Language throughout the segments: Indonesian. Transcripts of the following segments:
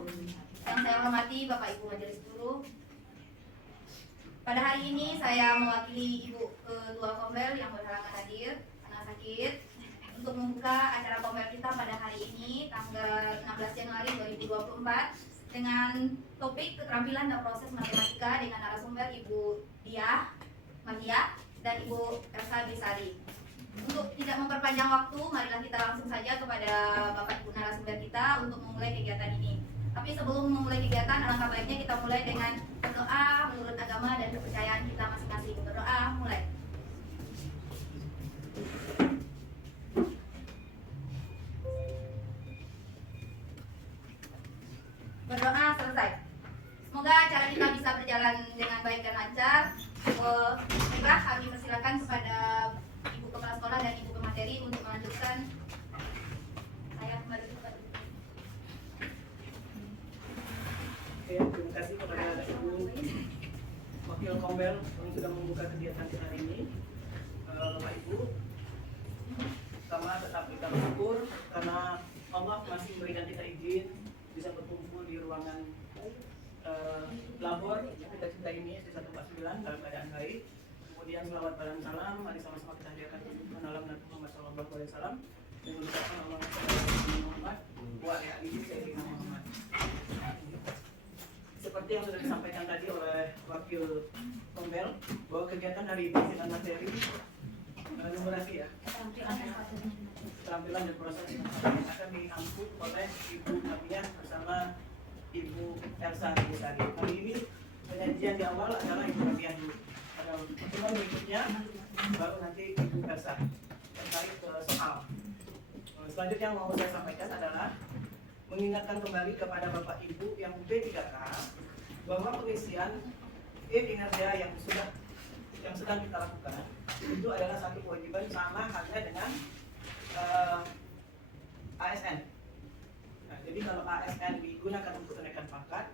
Yang saya hormati Bapak Ibu Majelis Guru. Pada hari ini saya mewakili Ibu Ketua Komel yang berhalangan hadir karena sakit untuk membuka acara Komel kita pada hari ini tanggal 16 Januari 2024 dengan topik keterampilan dan proses matematika dengan narasumber Ibu Diah Magia dan Ibu Elsa Bisari. Untuk tidak memperpanjang waktu, marilah kita langsung saja kepada Bapak Ibu narasumber kita untuk memulai kegiatan ini. Tapi sebelum memulai kegiatan, alangkah baiknya kita mulai dengan berdoa menurut agama dan kepercayaan kita masing-masing. Berdoa, mulai. Berdoa selesai. Semoga acara kita bisa berjalan dengan baik dan lancar. Baiklah, kami persilakan kepada Ibu Kepala Sekolah dan Ibu Pemateri untuk melanjutkan. Saya kembali kepada Oke, terima kasih kepada Ibu Wakil Komel yang sudah membuka kegiatan kita hari ini. Bapak Ibu, pertama tetap kita bersyukur karena Allah masih memberikan kita izin bisa berkumpul di ruangan labor kita ini SD149 dalam keadaan baik. Kemudian selawat dan salam, mari sama-sama kita hadirkan Nabi Muhammad SAW dan mengucapkan Allahumma shalli ala Muhammad wa ala ali sayyidina Muhammad. Seperti yang sudah disampaikan tadi oleh Wakil Komel bahwa kegiatan hari ini dengan materi numerasi ya, keterampilan dan proses akan diangkut oleh Ibu Magia bersama Ibu Elsa Bisari. Kali ini penyajian di awal adalah Ibu Magia dulu. Pada pertemuan berikutnya baru nanti Ibu Elsa terkait ke soal. Selanjutnya yang mau saya sampaikan adalah mengingatkan kembali kepada Bapak Ibu yang B3K bahwa pengisian kinerja yang sedang kita lakukan itu adalah satu kewajiban sama halnya dengan ASN. Nah, jadi kalau ASN digunakan untuk kenaikan pangkat,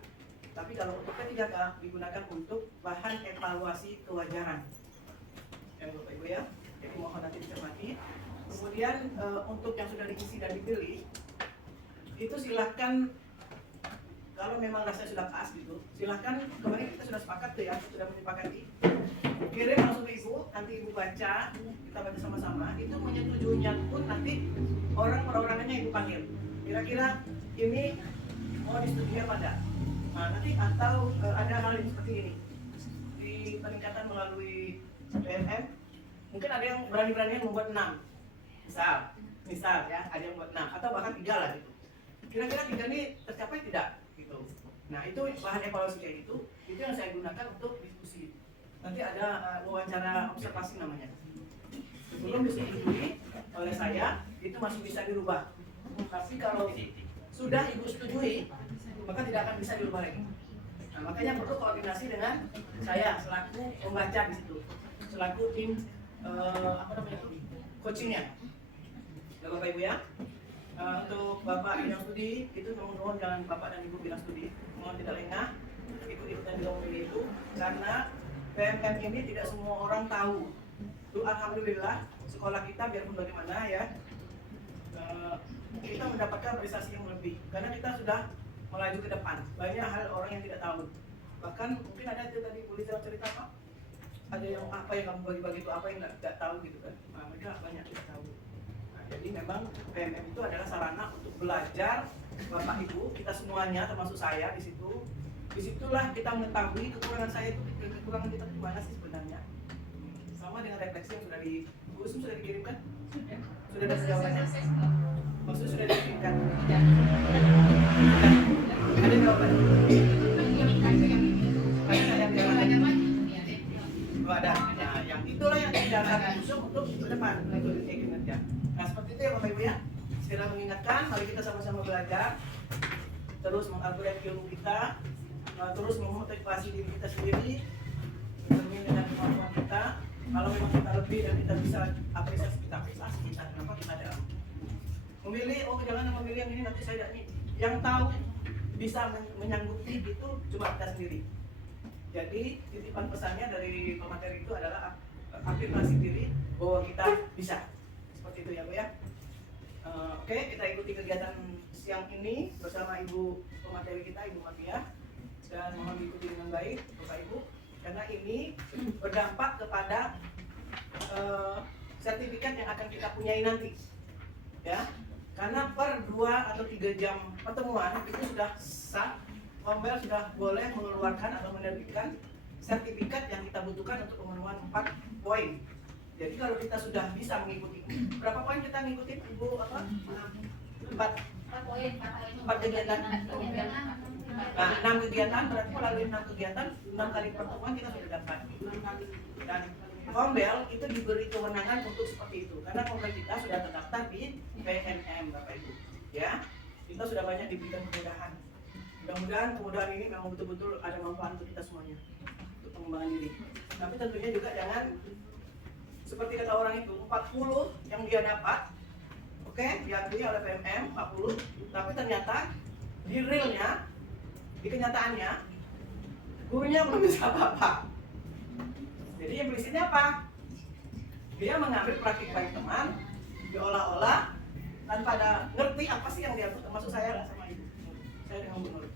tapi kalau untuk P3K digunakan untuk bahan evaluasi kewajaran. Ya Bapak Ibu ya, jadi mohon nanti dicermati. Kemudian untuk yang sudah diisi dan dipilih itu silahkan, kalau memang rasanya sudah pas gitu, silahkan, kemarin kita sudah sepakat tuh ya, sudah menyepakati, kirim langsung ke Ibu, nanti Ibu baca, kita baca sama-sama, itu menyetujuinya pun nanti orang-orangannya Ibu panggil, kira-kira ini mau disetujui apa enggak. Nah nanti atau ada hal yang seperti ini, di peningkatan melalui PMM, mungkin ada yang berani-beranian membuat 6, misal ya, ada yang membuat 6, atau bahkan 3 lah gitu. Kira-kira 3 ini tercapai tidak gitu. Nah itu bahan evaluasi kayak gitu, itu yang saya gunakan untuk diskusi. Nanti ada wawancara observasi namanya. Sebelum disetujui oleh saya, itu masih bisa dirubah. Tapi kalau sudah Ibu setujui, maka tidak akan bisa dirubah lagi. Nah, makanya perlu koordinasi dengan saya selaku pembaca di situ, selaku tim coachingnya. Ya Bapak Ibu ya. Untuk Bapak Bidang Studi itu mohon jangan Bapak dan Ibu Bidang Studi mohon tidak lengah ikut-ikutan di dalam itu karena PMM ini tidak semua orang tahu. Tuh alhamdulillah sekolah kita biarpun bagaimana ya kita mendapatkan prestasi yang lebih karena kita sudah melaju ke depan. Banyak hal orang yang tidak tahu. Bahkan mungkin ada tadi boleh cerita Pak. Ada yang apa yang kamu bagi-bagi itu apa yang nggak tahu gitu kan. Nah, mereka banyak tidak tahu. Jadi memang PMM itu adalah sarana untuk belajar Bapak Ibu, kita semuanya termasuk saya di situ. Disitulah kita mengetahui kekurangan saya itu, kekurangan kita di mana sih sebenarnya. Sama dengan refleksi yang sudah sudah dikirimkan? Sudah ada jawabannya? Maksudnya sudah dikirimkan? Ada jawabannya? Ada. Nah, yang itulah yang kita akan usung untuk ke depan metode kinerja. Nah seperti itu ya Bapak Ibu ya. Segera mengingatkan, mari kita sama-sama belajar, terus mengupgrade ilmu kita, terus memotivasi diri kita sendiri, bermain dengan kemampuan kita. Kalau memang kita lebih dan kita bisa apresiasi kita, kenapa kita ada memilih, jangan memilih yang ini nanti saya ini. Yang tahu bisa menyanggupi itu cuma kita sendiri. Jadi titipan pesannya dari pemateri itu adalah afirmasi diri bahwa kita bisa. Seperti itu ya Bu ya. Oke, kita ikuti kegiatan siang ini bersama Ibu pemateri kita, Ibu Mafia, dan mohon diikuti dengan baik, Bapak Ibu, karena ini berdampak kepada sertifikat yang akan kita punyai nanti, ya. Karena per 2 atau 3 jam pertemuan itu sudah sah, Kombel sudah boleh mengeluarkan atau menerbitkan sertifikat yang kita butuhkan untuk pemenuhan 4 poin. Jadi kalau kita sudah bisa mengikuti, berapa poin kita ngikutin Ibu apa? 4 kegiatan. Nah, 6 kegiatan berarti melalui 6 kegiatan, 6 kali pertemuan kita sudah dapat. Dan Kombel itu diberi kewenangan untuk seperti itu karena Kombel kita sudah terdaftar di PNM, Bapak Ibu. Ya, kita sudah banyak diberikan kemudahan. Mudah-mudahan kemudahan ini memang betul-betul ada manfaat untuk kita semuanya untuk pengembangan diri. Tapi tentunya juga jangan seperti kata orang itu 40 yang dia dapat, oke, diakui oleh PNM 40, tapi ternyata di realnya, di kenyataannya gurunya belum bisa apa-apa. Jadi yang berisinya apa? Dia mengambil praktik baik teman, diolah-olah tanpa ada ngerti apa sih yang dia termasuk saya lah sama ibu. Saya dengan Bu Nur.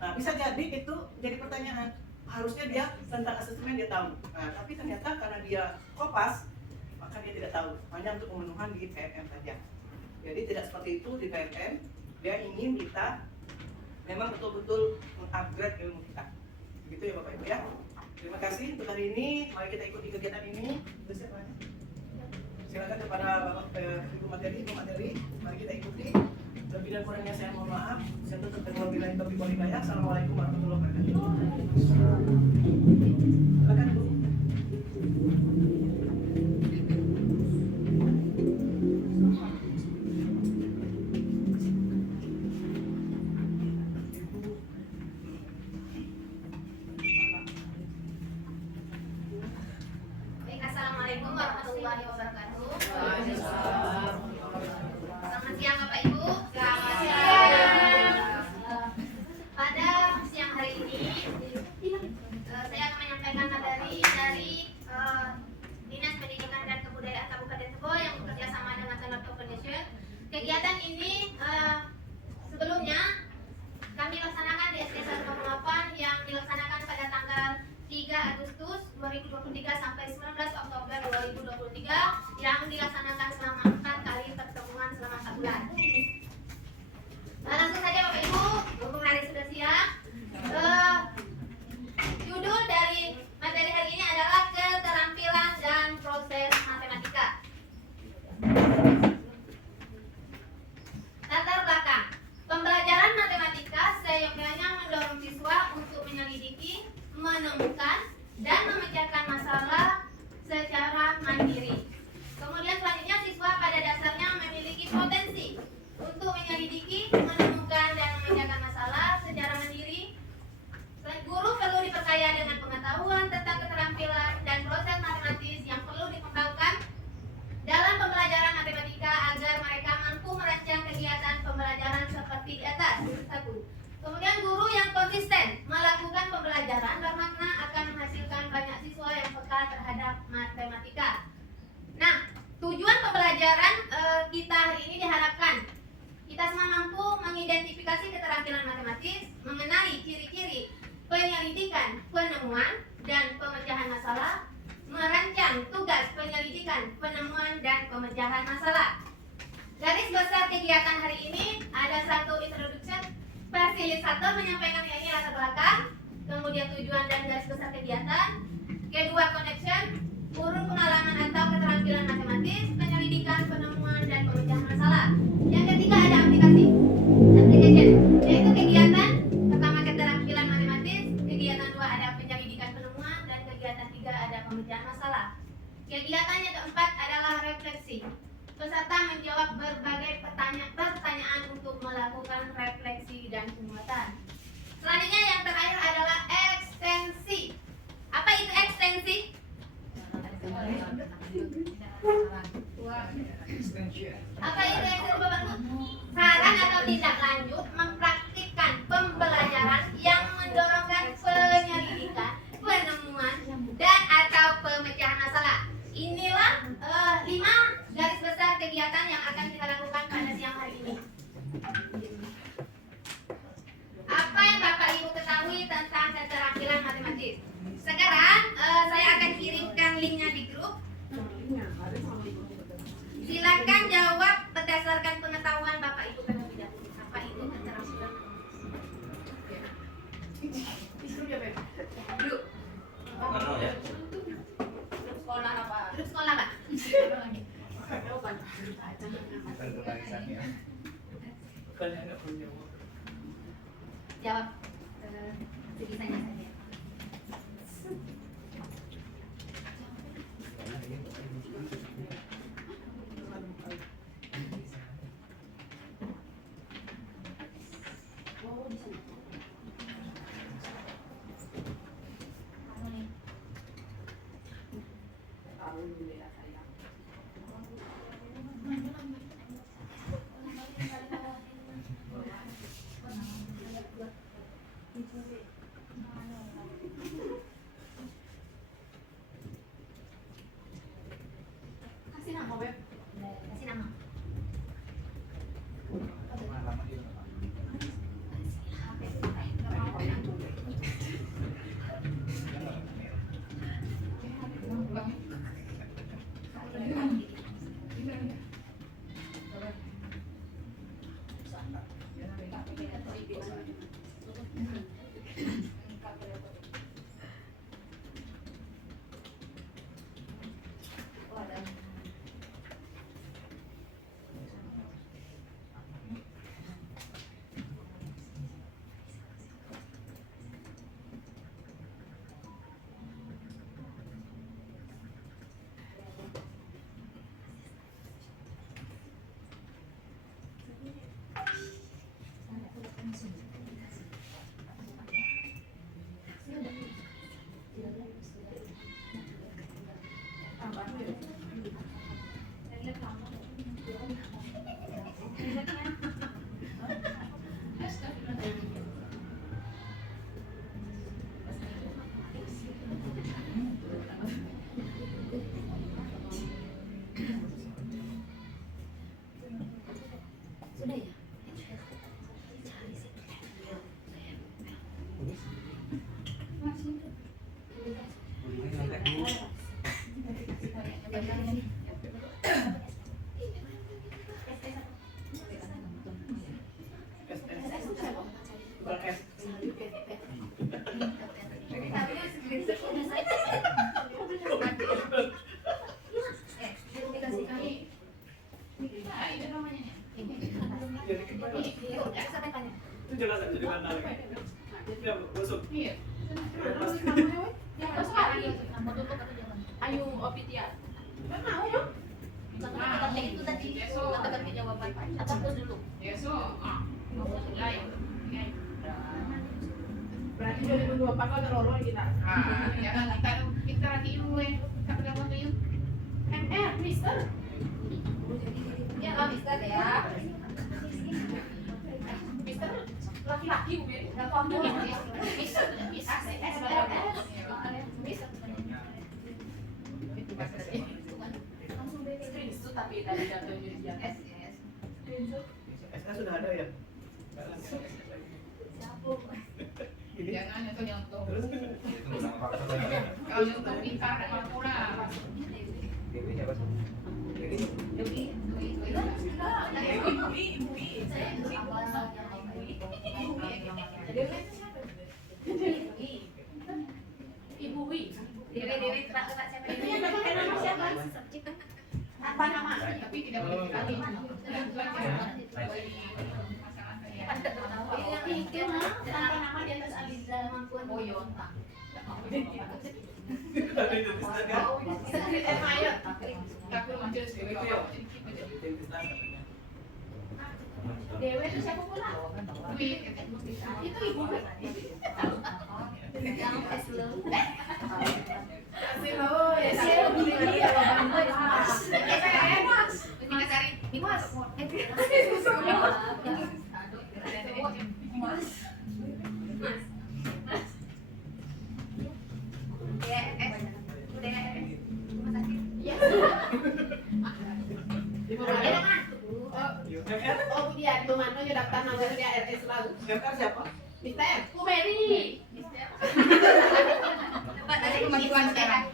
Nah, bisa jadi itu jadi pertanyaan. Harusnya dia tentang asesmen dia tahu. Nah, tapi ternyata karena dia kopas, maka dia tidak tahu. Hanya untuk pemenuhan di PNM saja. Jadi tidak seperti itu di PNM. Dia ingin kita memang betul-betul mengupgrade ilmu kita. Begitu ya Bapak Ibu ya. Terima kasih untuk hari ini. Mari kita ikuti kegiatan ini. Silakan kepada Ibu Materi, mari kita ikuti. Lebih dan kurangnya saya mohon maaf. Saya tutup dengan wabillahi taufiq wal hidayah. Assalamualaikum warahmatullahi wabarakatuh. Silakan Bu. Assalamualaikum warahmatullahi wabarakatuh. Selamat siang Bapak Ibu. Selamat siang. Pada siang hari ini saya akan menyampaikan materi dari Dinas Pendidikan dan Kebudayaan Kabupaten Tebo yang bekerja sama dengan Center Foundation. Kegiatan ini sebelumnya kami laksanakan di SD 108 yang dilaksanakan pada tanggal 3 Agustus 2023 sampai 19 Oktober 2023 yang dilaksanakan selama 4 kali pertemuan selama 4 bulan. Langsung saja Bapak Ibu, mumpung hari sudah siang. Judul dari materi hari ini adalah keterampilan dan proses matematika. Latar belakang pembelajaran matematika seyogyanya mendorong siswa untuk menyelidiki, menemukan, dan memecahkan masalah secara mandiri. Kemudian selanjutnya siswa pada dasarnya memiliki potensi untuk menyelidiki, menemukan, dan memecahkan masalah secara mandiri. Guru perlu diperkaya dengan pengetahuan tentang keterampilan dan proses matematis yang perlu dikembangkan dalam pembelajaran matematika agar mereka mampu merancang kegiatan pembelajaran seperti di atas. 1. Kemudian guru yang konsisten melakukan pembelajaran bermakna akan menghasilkan banyak siswa yang peka terhadap matematika. Nah, tujuan pembelajaran kita hari ini diharapkan kita semua mampu mengidentifikasi keterampilan matematis, mengenali ciri-ciri penyelidikan, penemuan, dan pemecahan masalah, merancang tugas penyelidikan, penemuan, dan pemecahan masalah. Garis besar kegiatan hari ini ada satu introduction. Fasilitator menyampaikan ini latar belakang, kemudian tujuan dan garis besar kegiatan. Kedua, connection, urun pengalaman atau keterampilan matematis, penyelidikan, penemuan, dan pemecahan masalah. Yang ketiga ada application, yaitu kegiatan pertama keterampilan matematis, kegiatan 2 ada penyelidikan penemuan, dan kegiatan 3 ada pemecahan masalah. Kegiatan yang keempat adalah refleksi. Peserta menjawab berbagai pertanyaan untuk melakukan refleksi dan penguatan. Selanjutnya yang terakhir adalah ekstensi. Apa itu ekstensi? Apa itu ekstensi Bapak? Saran atau tindak lanjut mempraktikkan pembelajaran yang mendorongkan penyelidikan, penemuan, dan atau pemecahan masalah. Inilah 5 garis besar kegiatan yang akan kita Banyak nggak perlu jawab. Jawab sebisanya saja. Oh, di sana. Kamu nih. Alhamdulillah sayang. Kasih nama, Beb. Kasih nama. Oh, ada. Sudah ya? Bukan S. Itu jelas aja di mana lagi. Ya, busuk. Ayo, Opitia. Itu tadi katakan jawaban atau terus dulu. Berarti 2024 kau terorong kita. Mister. Ya, nggak bisa deh ya. Mister laki-laki mungkin. Nggak kamu. Mister. Screenshot tapi tadi jatuhnya dia. S sudah ada ya? Ini. Jangan itu yang untuk Terus kalau untuk pintar dan pura. Dewi siapa sih? Dewi. Ibu Wi. Dewi terakhir siapa? Itu yang pakai nama siapa? Apa nama? Tapi tidak boleh sekali. Itu tanpa nama di atas Aliza Mangkuan. Oh Yonta. Secret admirer. Tapi macam dewi kau. Dewi itu siapa pula? Duit. Itu ibu. Yang es lo. Kasih lo ya saya begini ya Kita cari Mas. Di mana? Oh dia di mana nya daftar nama dia RS selalu. MR siapa? Mister Kumeri. Pak dari kemajuan sekarang.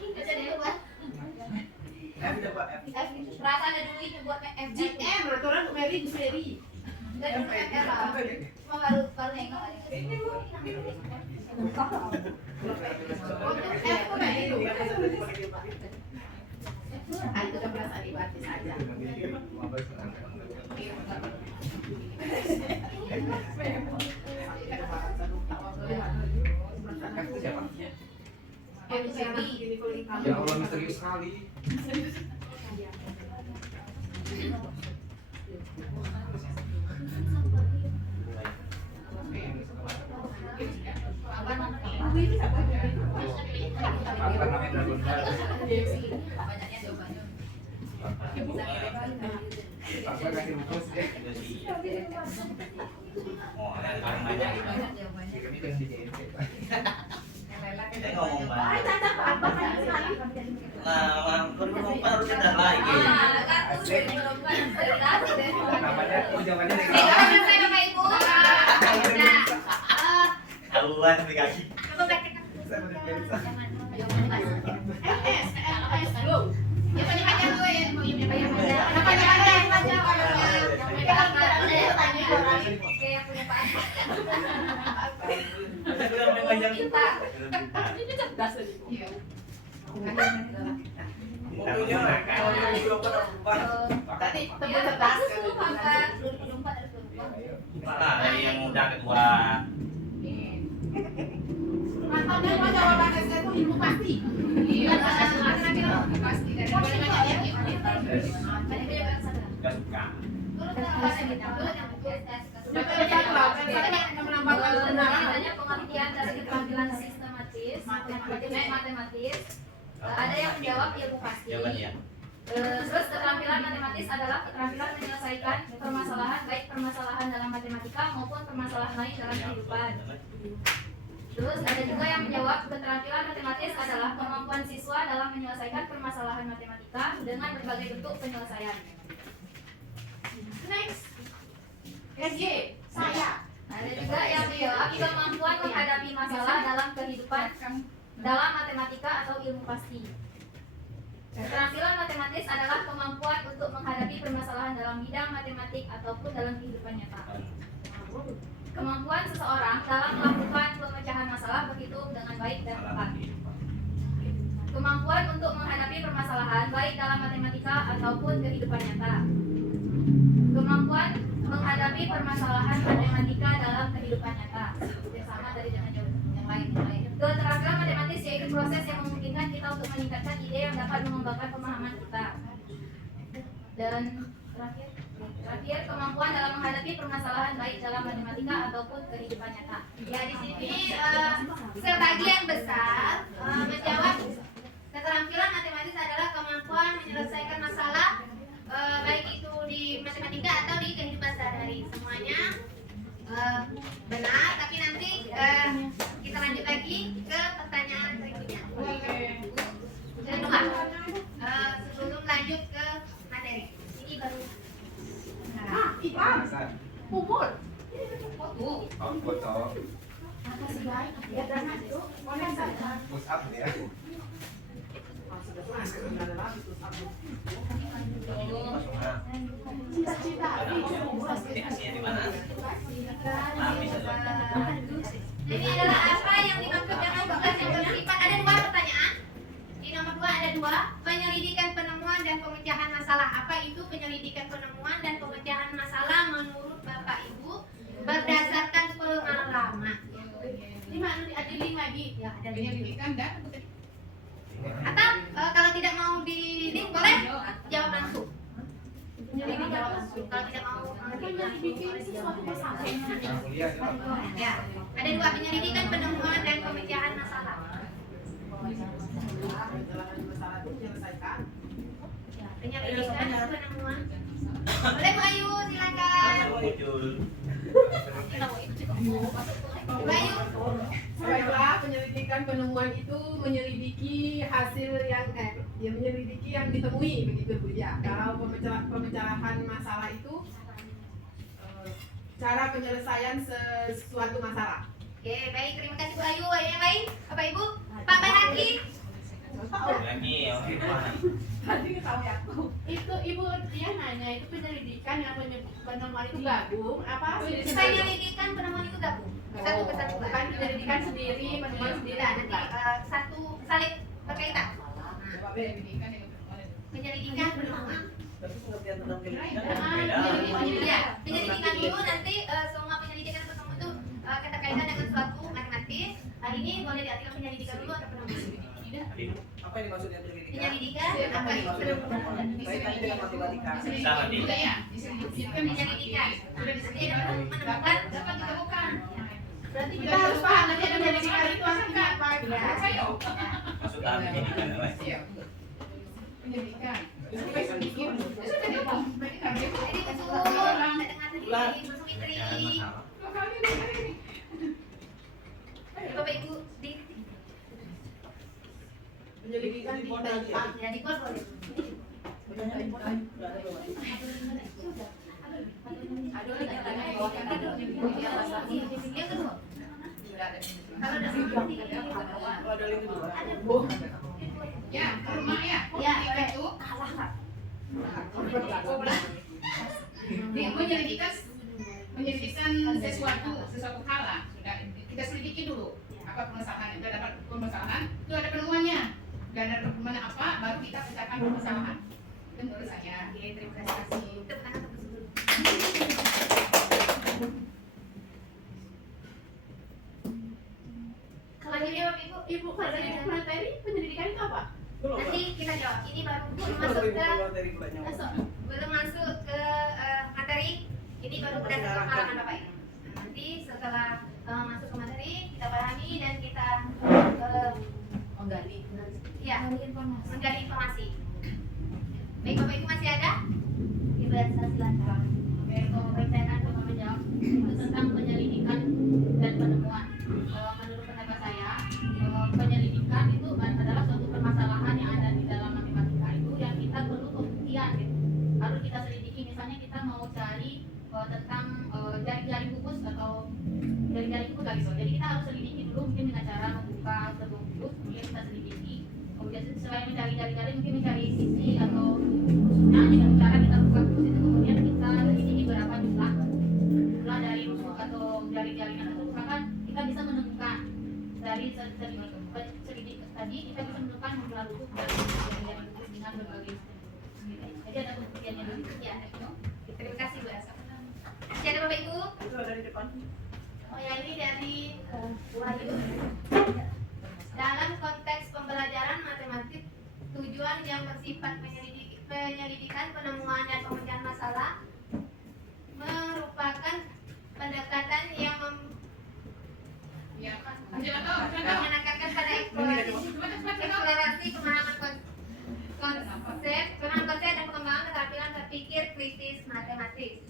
F coba F. Perasaan ada duit buat FG. GM aturan Kumeri Guseri. Dan dulu FR lah. Cuma baru nengok aja. Untuk F Kumeri itu. Itu kan perasaan ibatis aja. Itu saya anak gini kulit hitam. Ya Allah, misterius sekali. Apa namanya Dragon Ball? Banyaknya jawabannya. Apa kasih bungkus deh? Oh, ada yang banyak. Banyak jawabannya. Kami kan di JNT. Kita ngomong banyak. Caca apa kan sekali. Nah, penumpang harus ada lagi. Kartu sudah dilakukan inspirasi deh. Namanya, jawabannya dari Jangan sampai Bapak Ibu. Nah, Tahuan aplikasi. coba praktekkan. Saya mau diperiksa. Belum. Ya banyak aja gue ya, mau ini banyak aja. Apa yang ada yang baca? Oke, yang punya Pak. Ada yang banyak. Kita. Ini cerdas tadi. Pokoknya kalau yang dilakukan apa? Tadi Ya, tebel cerdas. kasus angka 2024 ada berubah. Nah, dari yang muda kedua. Mantannya mah jawaban SK itu ilmu pasti. Iya, nanti lo pasti dari banyak yang Gak suka. Menambahkan kebenaran. Adanya pengertian dari keterampilan sistematis, matematis. Ada yang menjawab ilmu pasti. Jawaban ya. Terus keterampilan matematis adalah keterampilan menyelesaikan permasalahan, baik permasalahan dalam matematika maupun permasalahan lain dalam kehidupan. Terus ada juga yang menjawab keterampilan matematis adalah kemampuan siswa dalam menyelesaikan permasalahan matematika dengan berbagai bentuk penyelesaian. Next. SG, saya. Ada juga yang menjawab kemampuan menghadapi masalah dalam kehidupan dalam matematika atau ilmu pasti. Keterampilan matematis adalah kemampuan untuk menghadapi permasalahan dalam bidang matematik ataupun dalam kehidupan nyata. Kemampuan seseorang dalam melakukan pemecahan masalah berhitung dengan baik dan tepat. Kemampuan untuk menghadapi permasalahan baik dalam matematika ataupun kehidupan nyata. Kemampuan menghadapi permasalahan matematika dalam kehidupan nyata. Yang sama dari dengan yang lain. Keterampilan matematis yaitu proses yang memungkinkan kita untuk meningkatkan ide yang dapat mengembangkan pemahaman kita. Dan terakhir kemampuan dalam menghadapi permasalahan baik dalam matematika ataupun kehidupan nyata. Ya di sini sebagian besar menjawab keterampilan matematis adalah kemampuan menyelesaikan masalah baik itu di matematika atau di kehidupan sehari-hari. Semuanya benar, tapi nanti kita lanjut lagi ke pertanyaan berikutnya. Kedua, sebelum lanjut ke materi, ini baru. Iklan. Puput. Oh, foto. Ya jangan itu. Push up ya. Cita-cita. Aplikasinya di mana? Ini adalah apa yang dimaksud dengan tugas yang bersifat? Ada dua pertanyaan. Di nomor 2 ada 2. Penyelidikan penemuan dan pemecahan masalah. Apa itu penyelidikan penemuan dan pemecahan masalah menurut Bapak Ibu berdasarkan pengalaman? Ini mana ada 5 lagi? Ya, ada 5. Penyelidikan dan Atau kalau tidak mau di link boleh jawab langsung. Penyelidikan jawab langsung. Kalau tidak mau Bikin sesuatu masalah. Yang mulia coba. ya. Ada 2, penyelidikan penemuan dan pemecahan masalah. Perjalanan masalah itu menyelesaikan. Penyelidikan penemuan. Boleh Bu Ayu, silakan. Muncul. Bu Ayu. Baiklah, penyelidikan penemuan itu menyelidiki hasil yang menyelidiki yang ditemui begitu Bu ya. Kalau pemecahan masalah itu cara penyelesaian sesuatu masalah. Oke, baik. Terima kasih Bu Ayu. Ayo yang lain, Bapak Ibu. Pak Bahaki. Lagi yang gimana? Tadi ketahui aku. Itu Ibu dia nanya itu penyelidikan yang penemuan itu gabung apa? Penyelidikan penemuan itu gabung. Satu kesatuan. Bukan penyelidikan sendiri, penemuan sendiri. Nanti satu saling berkaitan. penyelidikan yang Penyelidikan penemuan. Tapi pengertian tentang penyelidikan Ya, penyelidikan dulu nanti semua penyelidikan penemuan itu keterkaitan dengan suatu matematis. Hari ini boleh diartikan penyelidikan dulu atau penemuan. tidak. Apa yang dimaksudnya penyelidikan? Penyelidikan apa itu? Kaitannya dengan matematika. Sama nih. Juga ya, diselidiki Penyelidikan. Nanti ada menemukan dapat ditemukan. Berarti kita harus paham nanti ada penyelidikan itu artinya apa. Ayo. Masuk dalam penyidikan wes. Iya. Penyelidikan. Sampai sedikit. Sudah diomong. Berarti kan dia jadi betul. orang. Dengan tadi Bu Sumitri. Jangan masalah. Dua kali ini. Bapak Ibu di Penyelidikan di ya di kos boleh. Aduh, yang kedua. Sudah ada. Kalau ada seperti Oh, ada link kedua. Ya, ke rumah ya. Ya, Ketika itu dia menyelidikkan sesuatu hal lah. Sudah kita selidiki dulu apa permasalahannya. Sudah dapat permasalahan, itu ada penemuannya. Dan ada penemuannya apa, baru kita pecahkan permasalahan. Itu menurut saya. Oke, terima kasih. Tepuk tangan untuk Bu. Kalau ini Bapak Ibu, Ibu materi penyelidikan itu apa? Belum, Pak. nanti kita jawab. Ini baru Belum masuk ke materi bulannya. belum masuk ke materi. Ini baru berdasarkan pengalaman Bapak Ibu. Nanti setelah masuk ke materi, kita pahami dan kita Menggali. ya menggali informasi. Baik Bapak Ibu masih ada? Ibu Elsa silakan. Oke, kalau berkaitan dengan menjawab itu tentang penyelidikan dan penemuan. Menurut pendapat saya, penyelidikan itu adalah suatu permasalahan yang ada di dalam matematika itu yang kita perlu pembuktian gitu. Harus kita selidiki, misalnya kita mau cari tentang jari-jari kukus atau jari-jari kukus lagi so. Jadi kita harus selidiki dulu mungkin dengan cara membuka sebuah kukus, kemudian kita selidiki. Kemudian selain mencari jari-jari mungkin mencari sisi atau tusuknya dengan cara kita buka kukus itu kemudian kita selidiki berapa jumlah dari tusuk atau jari-jarinya tersebut, maka kita bisa menemukan dari selidik tadi kita bisa menemukan jumlah tusuk dari jari-jari kukus dengan berbagai jadi ada pembuktiannya dulu ya. Terima kasih Bu Elsa. Masih ada Bapak Ibu? Itu ada di depan. Oh ya, ini dari Bu Ayu. Dalam konteks pembelajaran matematik, tujuan yang bersifat penyelidikan, penemuan dan pemecahan masalah merupakan pendekatan yang Ya, contoh. menekankan pada eksplorasi pemahaman konsep dan pengembangan keterampilan berpikir kritis matematis.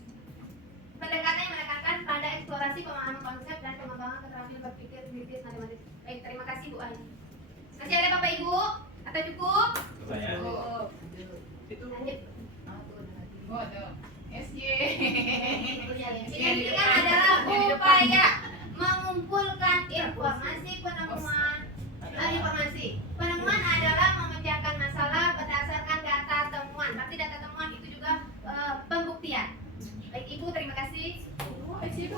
Pendekatan yang menekankan pada eksplorasi pemahaman konsep dan pengembangan keterampilan berpikir kritis matematis. Baik, terima kasih Bu Ayu. Masih ada Bapak Ibu? Atau cukup? Saya Itu Lanjut. Oh, tuh. SY. Penyelidikan adalah upaya mengumpulkan informasi Penemuan adalah memecahkan masalah berdasarkan data temuan. Tapi data temuan itu juga pembuktian. Baik Ibu, terima kasih. Masih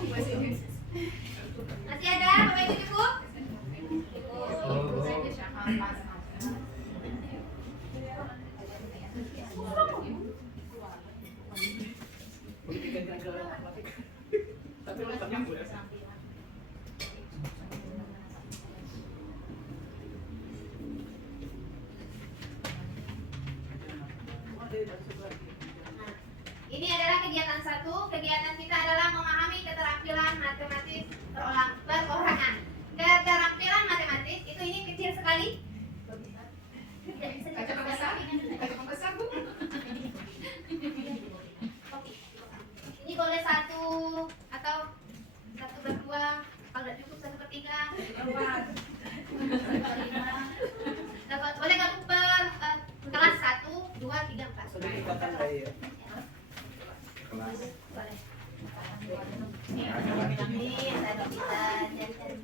ada Bapak Ibu cukup? pendidikan ganjaran matematika. Tapi lengkapnya boleh. Ini adalah kegiatan 1. Kegiatan kita adalah memahami keterampilan matematis perorangan. Keterampilan matematis itu ini kecil sekali. Tidak bisa Kaca pembesar. Kaca pembesar, Bu. Ini boleh 1 atau 1/2. Kalau tidak cukup 1/3. Boleh gabung per kelas 1, 2, 3, 4. Sedikatan dari ya. Kelas. Boleh. Nanti saya bisa cari-cari.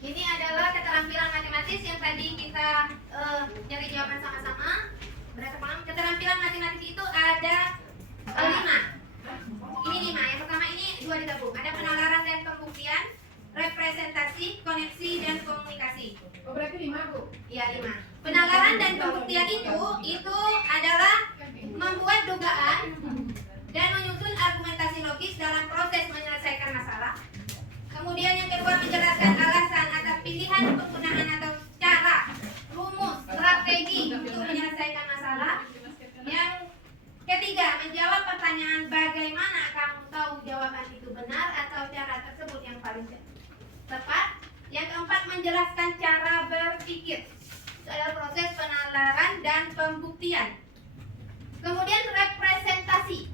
Ini adalah keterampilan matematis yang tadi kita nyari jawaban sama-sama. penalaran dan pembuktian itu adalah membuat dugaan dan menyusun argumentasi logis dalam proses menyelesaikan masalah. Kemudian yang kedua, menjelaskan alasan atas pilihan penggunaan atau cara, rumus, strategi untuk menyelesaikan masalah. Yang ketiga, menjawab pertanyaan bagaimana kamu tahu jawaban itu benar atau cara tersebut yang paling tepat. Yang keempat, menjelaskan cara berpikir. Itu adalah proses penalaran dan pembuktian. Kemudian representasi.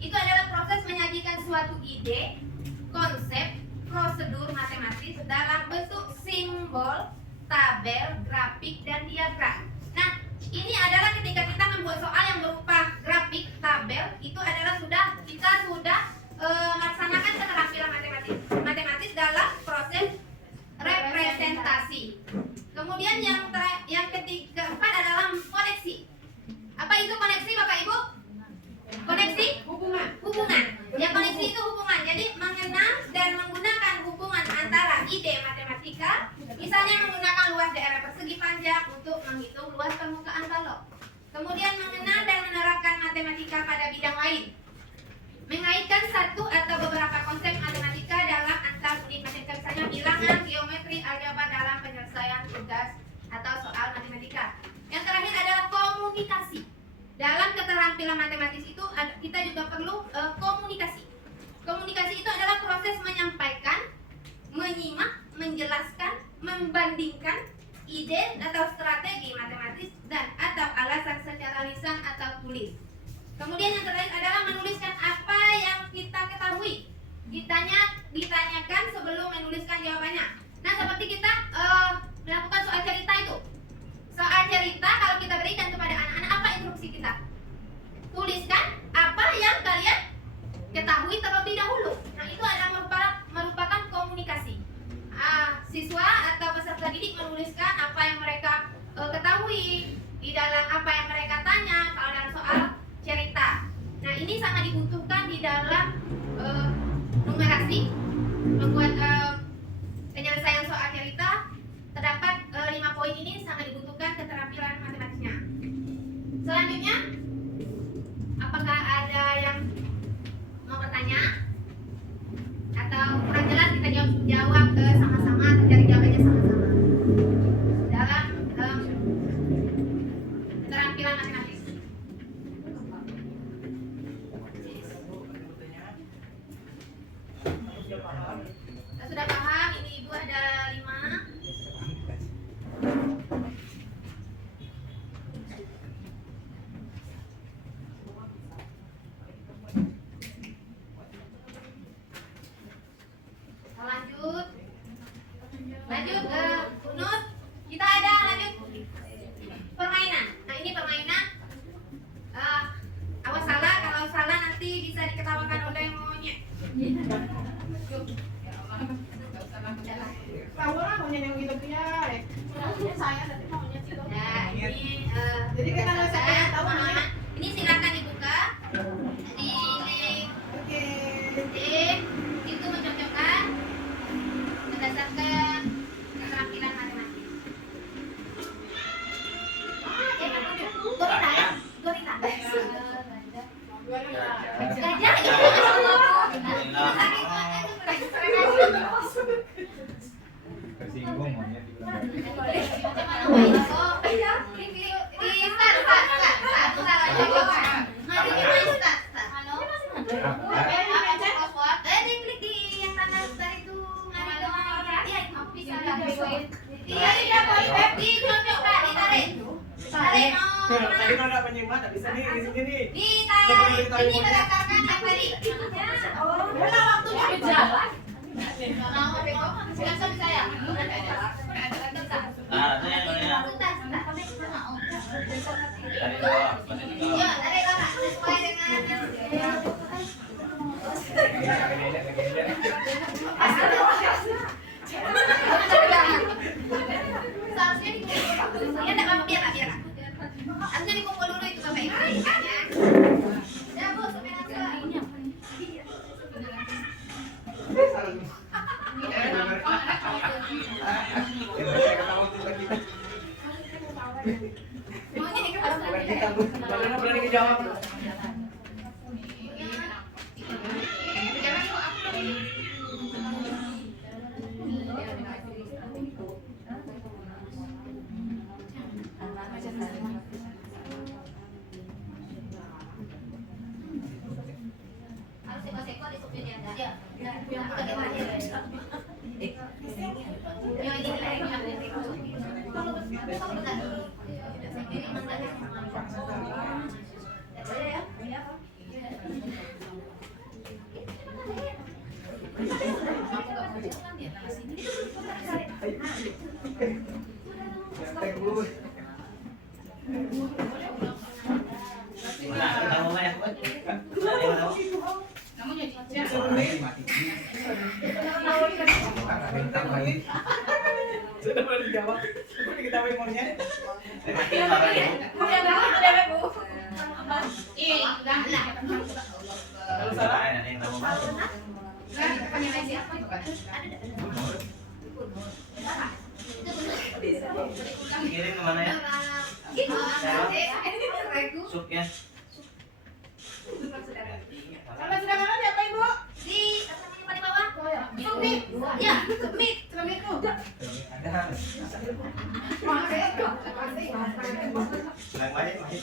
Itu adalah proses menyajikan suatu ide, konsep, prosedur matematis dalam bentuk simbol, tabel, grafik, dan diagram. Nah, ini adalah ketika kita membuat soal yang berupa grafik, tabel, itu adalah kita sudah melaksanakan keterampilan matematis dalam proses representasi. Kemudian yang keempat adalah koneksi. Apa itu koneksi, Bapak Ibu? Koneksi? Hubungan. Yang koneksi itu hubungan. Jadi mengenal dan menggunakan hubungan antara ide matematika, misalnya menggunakan luas daerah persegi panjang untuk menghitung luas permukaan balok. Kemudian mengenal dan menerapkan matematika pada bidang lain. Mengaitkan satu atau beberapa konsep matematika dalam antar unit matematika, misalnya bilangan, geometri, aljabar dalam penyelesaian tugas atau soal matematika. Yang terakhir adalah komunikasi. Dalam keterampilan matematis itu kita juga perlu komunikasi. Komunikasi itu adalah proses menyampaikan, menyimak, menjelaskan, membandingkan ide atau strategi matematis dan atau alasan secara lisan atau tulis. Kemudian yang terakhir adalah menuliskan apa yang kita ketahui. Ditanyakan sebelum menuliskan jawabannya. Nah, seperti kita melakukan soal cerita itu. Soal cerita kalau kita berikan kepada anak-anak, apa instruksi kita? Tuliskan apa yang kalian ketahui terlebih dahulu. Nah, itu adalah merupakan komunikasi. Siswa atau peserta didik menuliskan apa yang mereka ketahui di dalam apa yang mereka tanya kalau dalam soal cerita. Nah, ini sangat dibutuhkan di dalam numerasi, membuat penyelesaian soal cerita. Terdapat 5 poin ini sangat dibutuhkan keterampilan matematisnya. Selanjutnya, apakah ada yang mau bertanya? Atau kurang jelas kita jawab sama-sama, cari jawabannya sama-sama dalam keterampilan matematis. Kita sudah paham, ini Ibu ada 5. Lanjut Unut, kita ada lanjut permainan. Nah, ini permainan. Awas salah, kalau salah nanti bisa diketawakan oleh monyet. Tahu lah monyet yang gitu ya. Saya nanti maunya sih. Nah, ini Jadi kita nggak usah pengen tahu monyet. ini silakan dibuka di Oke. itu mencocokkan berdasarkan keterampilan matematis. Gorila ya? Gorila. Gajah itu Tersinggung monyet dibilang. Tadi kalau nggak menyimak, nggak bisa nih di sini. Ditarik. Ini berdasarkan apa nih? Udah waktunya berjalan. Langsung saya. Nah, itu yang namanya dari bawah, masih di bawah. Ya, dari bawah sesuai dengan seharusnya dikumpul dulu. Ya, enggak biar. Harusnya dikumpul dulu itu Bapak Ibu. Ya, Bu, sebenarnya ini apa? Mau jadi kepala Bukan kita, Bu. Bagaimana berani ngejawab? Harus seko-seko di supir ya, enggak? Ya. Mana tahu banyak buat? Ada tahu? Namanya Cica. Sudah pernah dijawab. Seperti kita monyet. Mati apa ya? Udah lah. Kalau salah, Ada yang tahu banget. Nah, kita panggil aja siapa itu kan? Kirim kemana ya? Sup ya? Kalau sudah kanan siapa Ibu? Di paling bawah. Submit. Ya, submit. Submit tuh. Ada. Yang banyak banyak.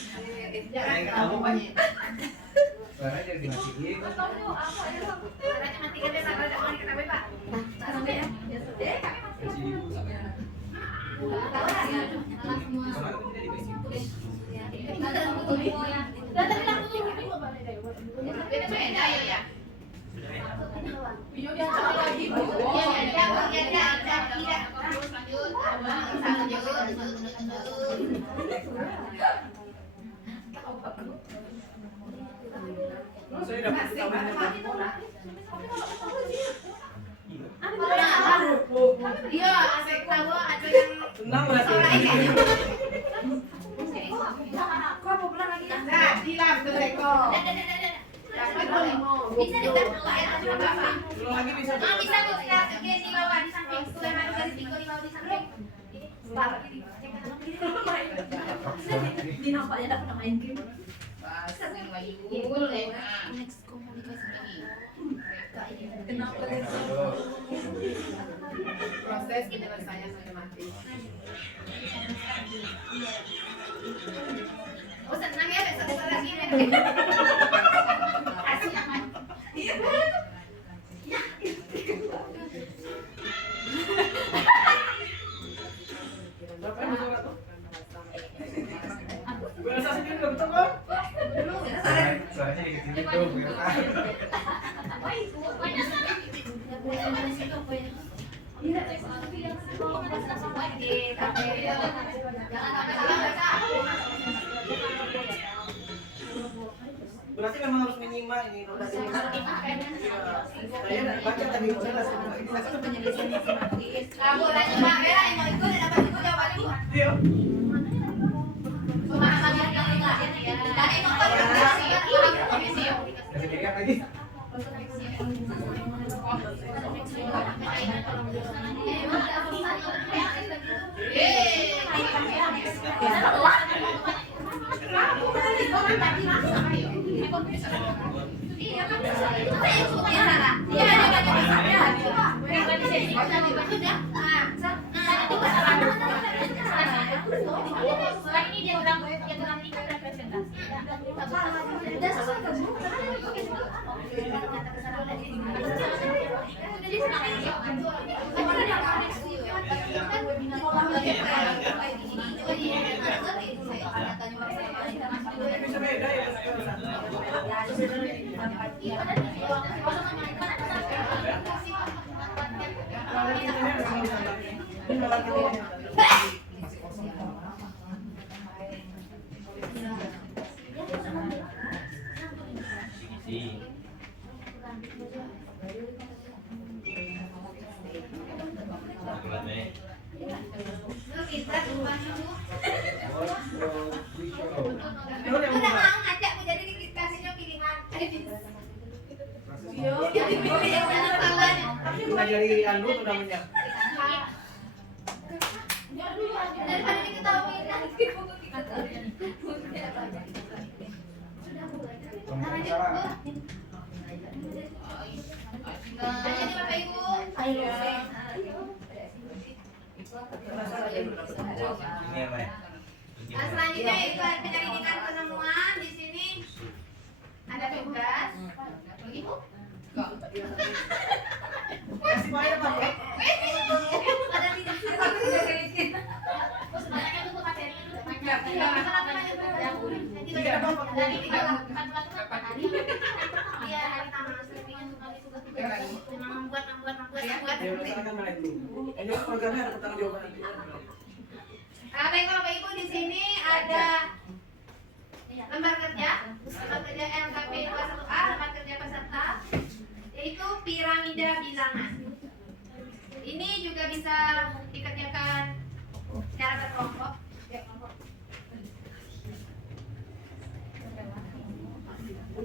Jangan Yang tahu banyak. Suara jadi dimatiin. Caranya mati kan desa kalau mau diketahui, Pak. Tak sampai ya. Kasih ibu sampai. Beda beda ya. Video dia cari lagi Bu. saya dapat tahu. Iya, asik tahu ada yang Tenang berarti. Nah, hilang tuh Eko. Dapat tuh limo. bisa ditaruh ya tadi Bapak. Belum lagi bisa. Ah, bisa Bu, kita di bawah di samping. Sudah harus garis tinggal di bawah di samping. Di nampaknya dapat main game. Bahasa yang Bayu. Next komunikasi. Proses penyelesaian matematik. Oh, senang ya besok lagi. Kasih aman. Berapa yang surat tuh? Bahasa sendiri nggak betul kok? Suaranya dikit dikit tuh. biar tahu. Berarti memang harus menyimak ini. Saya baca tadi jelas. Penyelesaian matematis. Kamu tanya Mbak Vera yang mau ikut dapat ikut jawaban Ibu. Iya. Pemahaman yang enggak. Dan emang kualifikasi Kasih tiga lagi. Iya kan bisa. Itu yang sebutnya Sarah. Dia ada banyak besarnya. Bukan di sini. Itu kesalahan. Setelah ini dia bilang nikah representasi. Udah sesuai kan? Bisa beda ya. Udah mau ngajak aku jadi dikasihnya pilihan. Mengajari Anu udah banyak. Daripada diketahui nanti sini penyelidikan penemuan, di sini ada tugas. Ibu. Kasih bayar Pak. Ada tidak Ya, silakan mulai dulu. Ini programnya ada pertanyaan jawaban. Baik Bapak Ibu, di sini ada lembar kerja LKP 21A, lembar kerja peserta, yaitu piramida bilangan. Ini juga bisa dikerjakan secara berkelompok.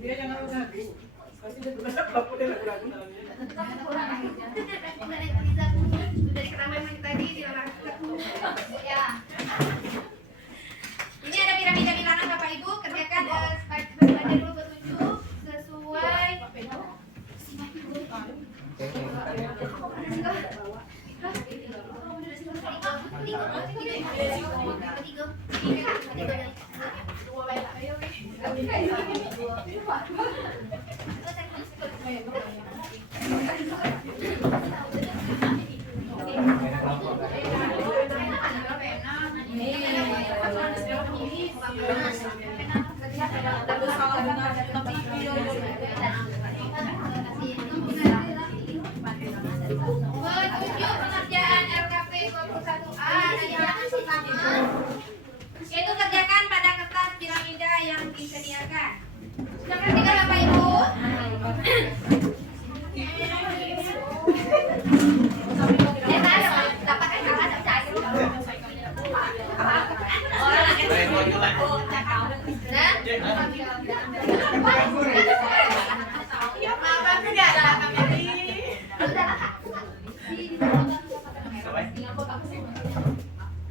Dia jangan ragu. Pasti dia tugas apa dia ragu-ragu dalamnya. Sudah diketahui tadi di lembar ya. Ini ada piramida bilangan Bapak Ibu, kerjakan baca dulu petunjuk sesuai. Petunjuk pengerjaan LKP 21A yaitu kerjakan pada kertas piramida yang disediakan. Sudah perhatikan Bapak Ibu?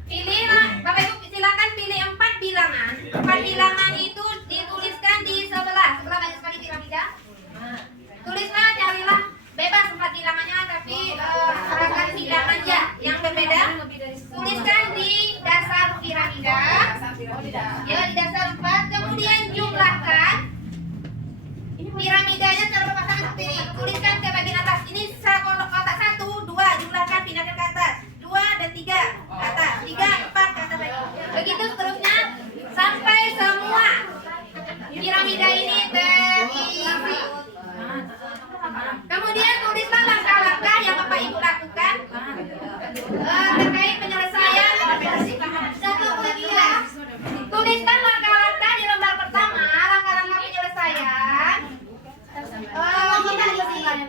Pilihlah, Bapak Ibu silakan pilih 4 bilangan. 4 bilangan itu dituliskan di sebelah banyak sekali piramida. Tulislah, carilah bebas 4 bilangannya, tapi serahkan bilangannya yang berbeda. Tuliskan di dasar piramida. Ya, di dasar 4. Kemudian jumlahkan piramidanya secara berpasangan seperti ini. Tuliskan ke bagian atas. Ini kotak 1, 2, jumlahkan, pindahkan ke atas. 2 dan 3 ke atas. 3, 4 ke atas lagi. Begitu seterusnya sampai semua piramida ini terisi. Kemudian tulislah langkah-langkah yang Bapak Ibu lakukan terkait penyelesaian. Tuliskan langkah-langkah di lembar pertama, langkah-langkah penyelesaian.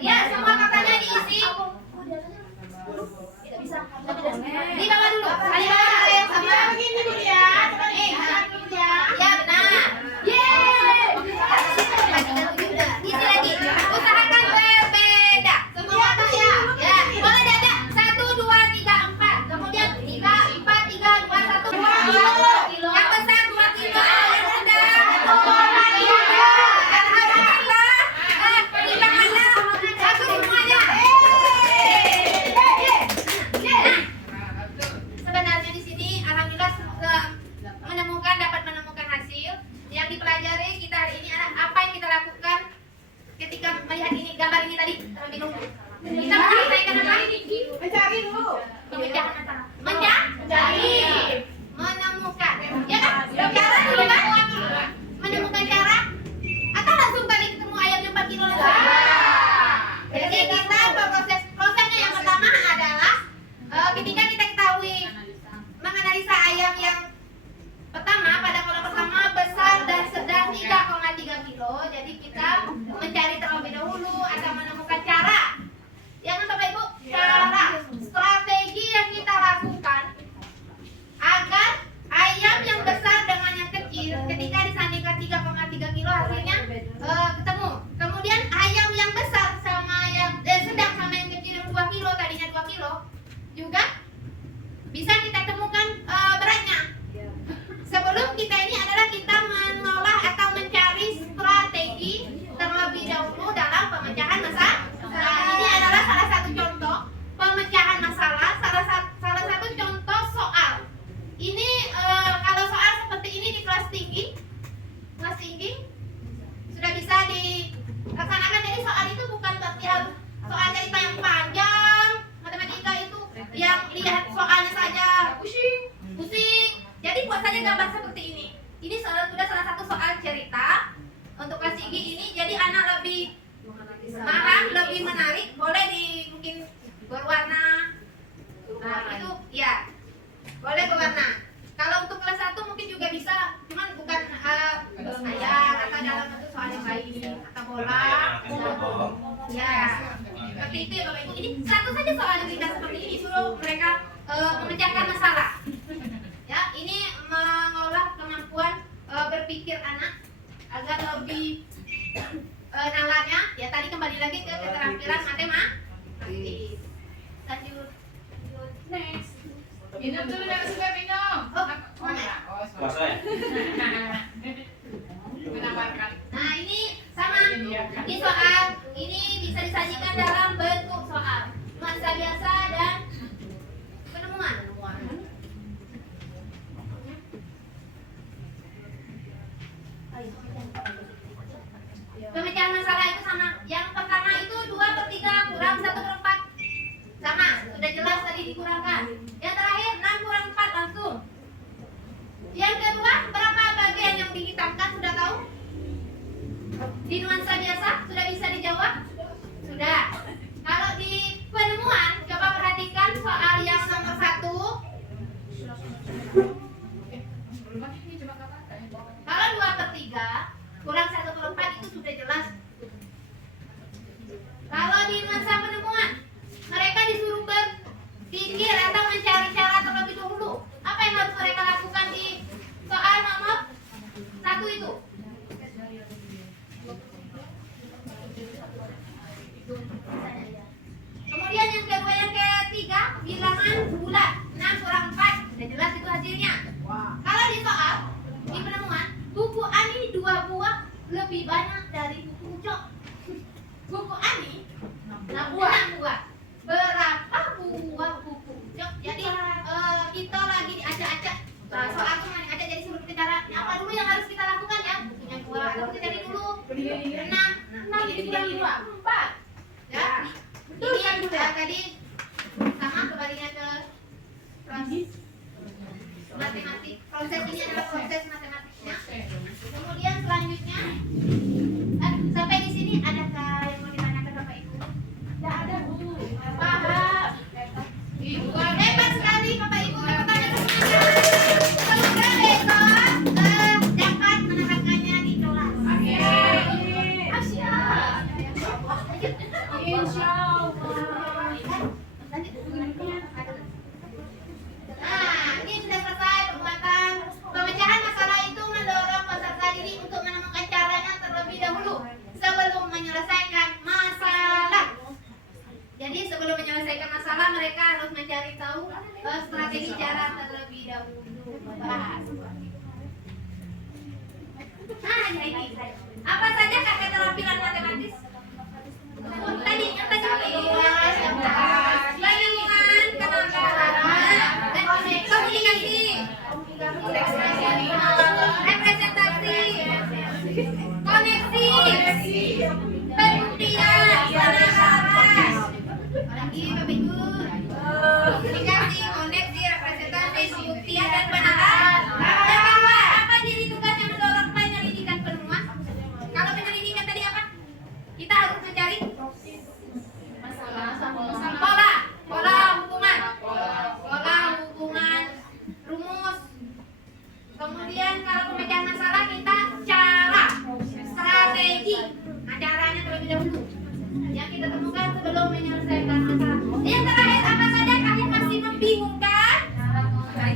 Ya, semua katanya diisi. Di bawah dulu. Di bawah yang sama. Begini Bu ya. gigi ini jadi anak lebih marah, lebih menarik, boleh mungkin berwarna. Nah, itu ya. Boleh berwarna. Kalau untuk kelas 1 mungkin juga bisa, cuman bukan sayang atau dalam bentuk soal yang lain atau bola. Ya. Seperti itu ya Bapak Ibu. Ini satu saja soal yang ringkas seperti ini, suruh mereka memecahkan masalah. Ya, ini mengolah kemampuan berpikir anak agar lebih nalarnya. Ya, tadi kembali lagi ke keterampilan matematik. Lanjut. Next. Minum dulu yang suka minum. Oh, enggak. Oh, Puasa ya? Menawarkan. Nah, ini sama. Ini soal ini bisa disajikan dalam bentuk soal nuansa biasa dan penemuan. Pemecahan masalah itu sama. Yang pertama itu 2/3 kurang 1/4. Sama, sudah jelas tadi dikurangkan. Yang terakhir 6 kurang 4 langsung. Yang kedua, berapa bagian yang dihitamkan sudah tahu? Di nuansa biasa sudah bisa dijawab? Sudah. Kalau di penemuan, coba perhatikan soal yang nomor 1. Kalau 2/3 kurang 1/4 itu sudah jelas. Kalau di nuansa penemuan, mereka disuruh berpikir atau mencari cara terlebih dahulu. Apa yang harus mereka lakukan di soal nomor 1 itu? Kemudian yang kedua, yang ketiga, bilangan bulat 6 kurang 4. Sudah jelas itu hasilnya. Kalau di soal di penemuan, buku Ani 2 buah lebih banyak dari buku Ucok. Buku Ani 6 buah. Berapa buah buku Ucok? Jadi kita lagi diacak-acak. Soal itu diacak, jadi suruh kita cara apa dulu yang harus kita lakukan ya? Bukunya 2, atau kita cari dulu 6 dikurang 2, 4. Ya. Ini tadi sama kembalinya ke proses matematik. Proses ini adalah proses matematiknya. Kemudian selanjutnya, sampai di sini adakah yang mau ditanyakan Bapak Ibu? Tidak ada Bu. Paham. Hebat sekali Bapak Ibu. Bertanya semuanya. Semoga besok dapat menerapkannya di kelas. Insya Allah. Nah, ini sudah selesai pembuatan pemecahan masalah itu mendorong peserta didik untuk menemukan caranya terlebih dahulu sebelum menyelesaikan masalah. Jadi sebelum menyelesaikan masalah mereka harus mencari tahu strategi cara terlebih dahulu. Bahas. Nah, ini apa saja kak keterampilan matematis? Tadi yang tadi lingkungan, komunikasi, representasi, koneksi, pembuktian, penalaran. Lagi Bapak Ibu, komunikasi, koneksi, representasi, pembuktian dan penalaran. Yang kedua, apa jadi tugas yang mendorong penyelidikan penemuan? Kalau penyelidikan tadi apa? Kita harus mencari pola hubungan, rumus. Kemudian kalau pemecahan masalah kita cara, strategi. Nah, caranya terlebih dahulu yang kita temukan sebelum menyelesaikan masalah. Yang terakhir, apa saja kalian masih membingungkan?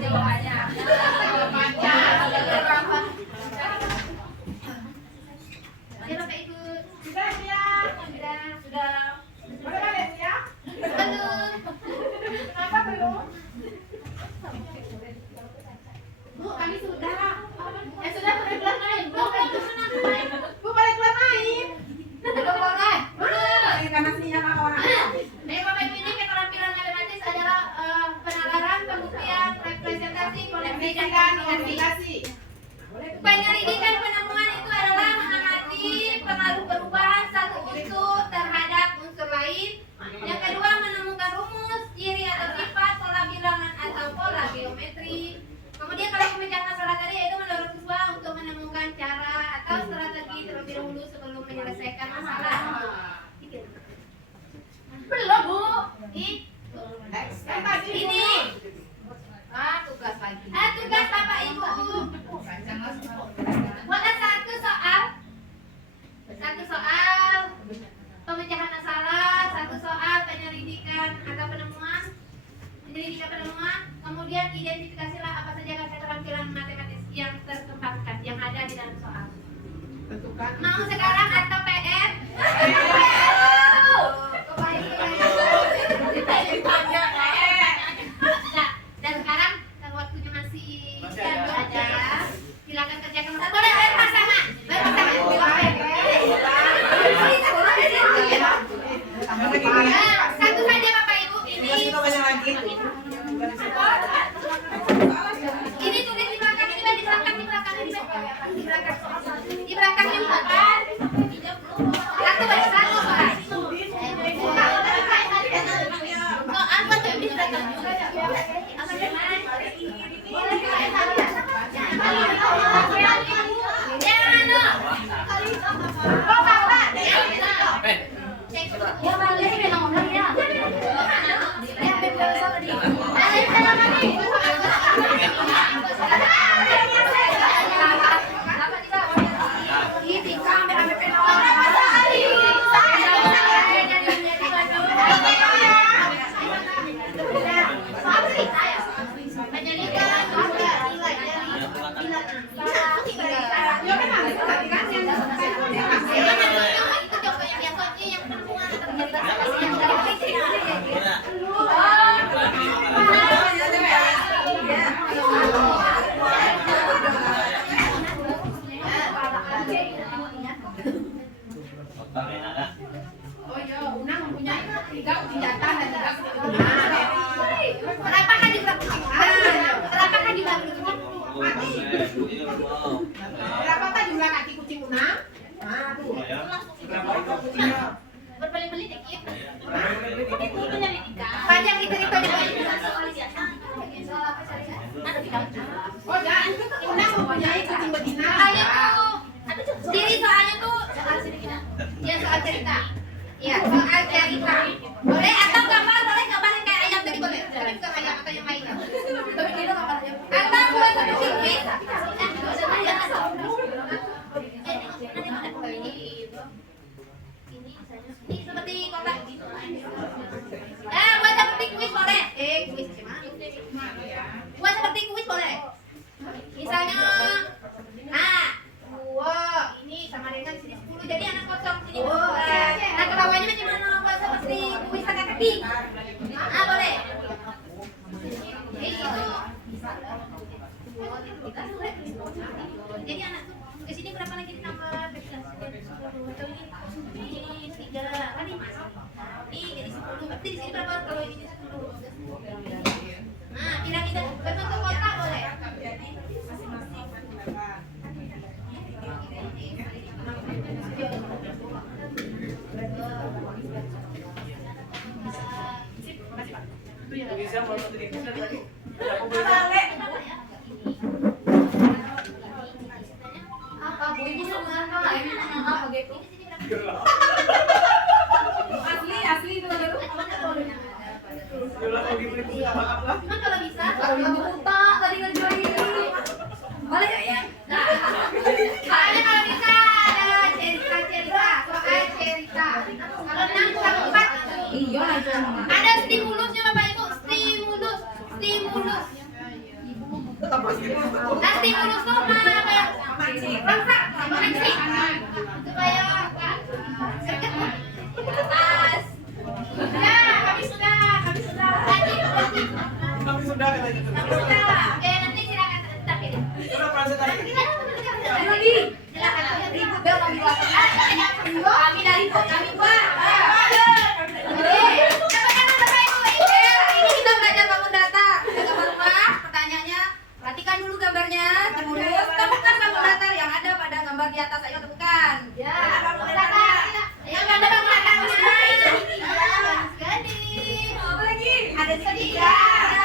Jawabannya. Ya Bapak Ibu. Sudah ya. Sudah. Boleh balik ya? Belum. Kenapa belum? Bu, kami sudah. Sudah keluar main. Belum kemana main? Bu balik keluar main. Belum boleh. Lagi karena sinyal orang. Baik Bapak Ibu, ini keterampilan matematis adalah penalaran, pembuktian, representasi, koneksi, dan komunikasi. Penyelidikan penemuan itu adalah mengamati pengaruh perubahan satu unsur terhadap unsur lain. Yang kedua, menemukan rumus, ciri atau sifat, pola bilangan atau pola geometri. Kemudian kalau pemecahan masalah tadi yaitu mendorong siswa untuk menemukan cara atau strategi terlebih dahulu sebelum Mau sekarang atau PM? Dan sekarang kalau waktunya masih ada, silakan kerjakan. Boleh pasangan. Satu saja Bapak Ibu. Masih banyak lagi. Ini tulis di belakang, ini di belakang, di belakang, di belakang, di belakang, di belakang, di belakang. Satu baca satu Pak. Soal apa tuh di belakang? Oh iya, Una mempunyai 3 senjata dan 3 senjata. Berapakah di belakang? Berapakah di belakang? Berapakah jumlah kaki kucing Una? Nah, tuh. Berbelit-belit dikit. Panjang kita di Oh, dan Una mempunyai kucing betina. Ayo tuh. Diri soalnya tuh ya soal cerita. Ya, soal cerita. Boleh atau gambar, boleh gambar yang kayak ayam tadi boleh. Tapi bukan ayam atau yang lainnya. Tapi ini gambar ayam. Atau boleh satu sini. Ini seperti kotak. Buat seperti kuis boleh. Kuis gimana? Buat seperti kuis boleh. Misalnya, ini sama dengan sini 10, jadi anak kosong sini 10. Nah, ke bawahnya bagaimana? Buat seperti kuis teka-teki. Boleh. Jadi anak tuh ke sini berapa lagi ditambah? 10 atau ini 3 kan ini masuk. Ini jadi 10. Berarti di sini berapa kalau ini 10? Nah, piramida berbentuk kotak boleh. Bisa mau satu di sini lagi. Apa Bu Ibu sebenarnya ini apa gitu? Asli itu baru. Yola mau dibeli punya apa? Cuma kalau bisa kalau Ibu buta tadi ngejoin. Boleh ya? Soalnya kalau bisa ada cerita soal cerita. Kalau 6 kurang 4. Iya aja. Ada stimulusnya Bapak Ibu, stimulus. Nah, stimulus tuh apa ya? Mancing. Supaya greget atas. Ya, kami sudah. Kami sudah katanya. Nanti silakan tetap ini. Sudah proses tadi. Lagi. Silakan ribut dong kami belakang. Kami dari kami Pak. Ini kita belajar bangun data. Gambar rumah, pertanyaannya perhatikan dulu gambarnya, terus temukan bangun data yang ada pada gambar di atas. Ayo temukan. Ya, bangun data. Yang ada bangun data. Apa lagi? Ada segitiga.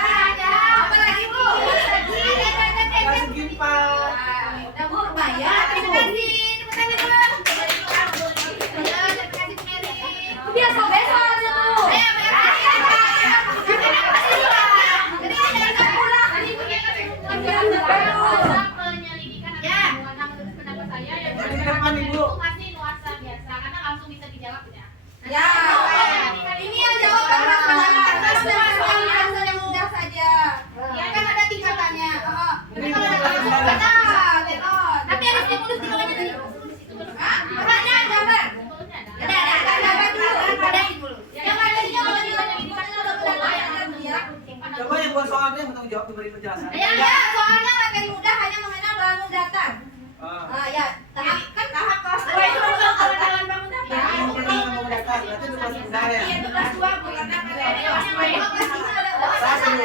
Ada. Apa lagi Bu? Ada segi 4. Nah, Bu, bayar. Terima kasih. Terima kasih, Bu. Biasa besok aja tuh. Ayo, bayar. Penyelidikan Ya. menurut pendapat saya yang Di depan Ibu. masih luasa biasa karena langsung bisa dijawab ya. Ya, ini yang jawaban yang mudah saja. Kan ada tingkatannya. Tapi ada stimulus di bawahnya tadi. Ah ya, tahap kelas 2 itu kalau jalan bangun apa? Ya, Yang pertama menggunakan berarti itu kelas rendah ya. Iya, itu kelas 2 bukan apa? kelas 3 ada Satu.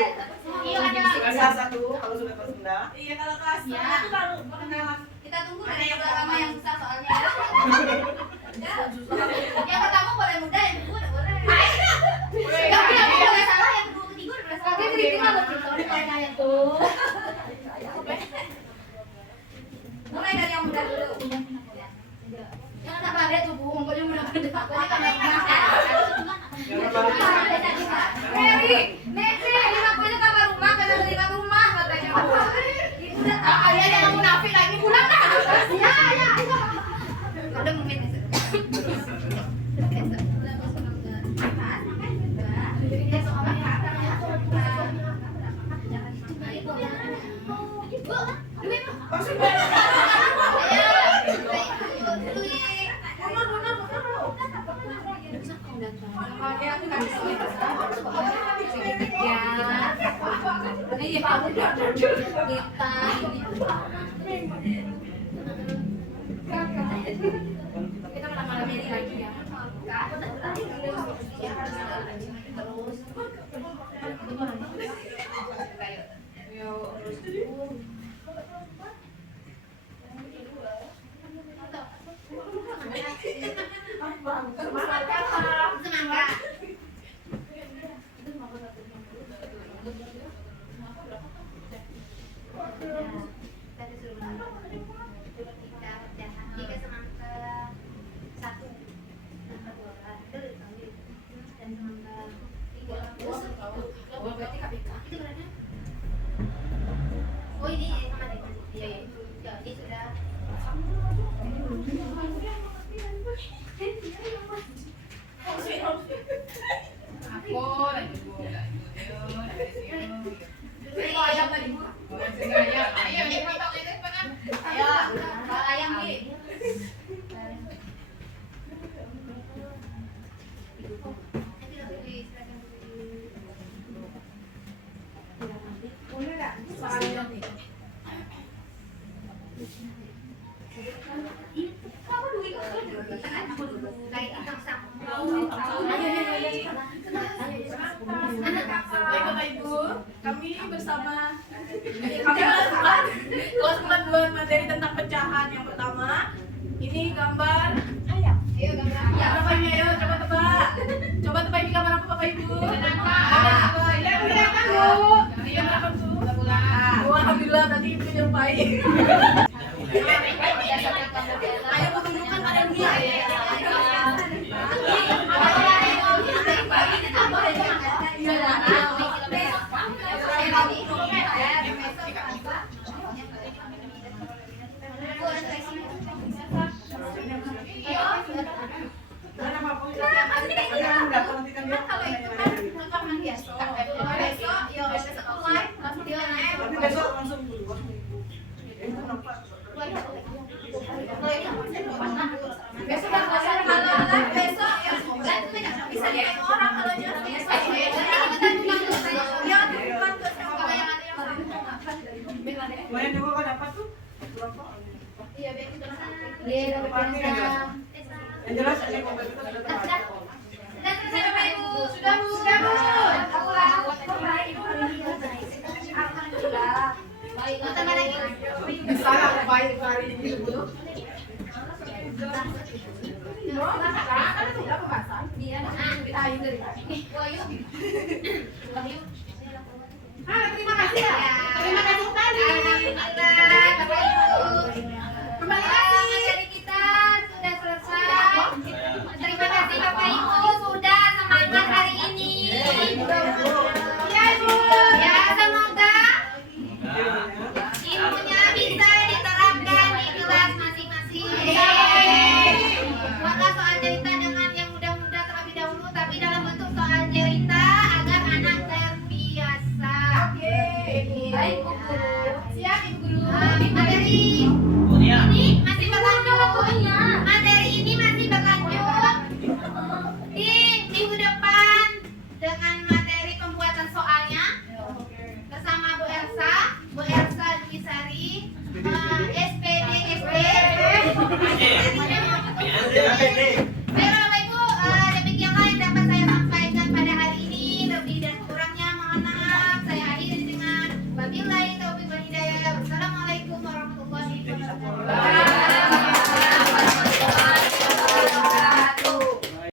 iya ada. Kelas 1 kalau sudah kelas rendah. Iya, kalau kelas 2 itu baru perkenalan. Kita tunggu dari yang pertama yang susah soalnya ya. Yang pertama boleh mudah, yang kedua udah boleh. Yang kedua boleh salah, yang kedua ketiga udah boleh salah. Mulai dari yang mudah dulu. Jangan tak ada tuh bu, pokoknya mudah-mudah. Yang pertama Mary, ini ngakuinnya kamar rumah, karena dari kamar rumah katanya bu. Ini udah tahu ya, jangan munafik lagi, pulang dah. Ya. Udah mungkin ya. Kita malam-malam ini lagi ya. Semangat. Oh ini sama dengan dia itu jadi sudah Aku lagi bu, ayam tadi bu. Ayo, dipotong itu mana? Ayo, ayam Ki. Bapak Ibu, kami bersama kelas 4 buat materi tentang pecahan. Yang pertama, ini gambar ayam. Ayo gambar ayam. Ya, Bapak Ibu, ayo coba tebak. Coba tebak ini gambar apa Bapak Ibu? Ini gambar apa tuh? Oh, alhamdulillah berarti Ibu menyerupai. Ayo pertunjukan pada dunia. Mana Bapak? Yang datang nanti kan dia. Tapi besok langsung dulu. Itu nampak. Besok kan kalau besok ya bisa lihat orang kalau jelas besok. Kemarin juga kan dapat tuh. Berapa? Iya, begitu. Yang jelas ini mobil kita sudah terpakai. Dan selesai Bapak Ibu. Sudah Bu. Alhamdulillah. Baik, tambah lagi. Salah baik hari ini Bu.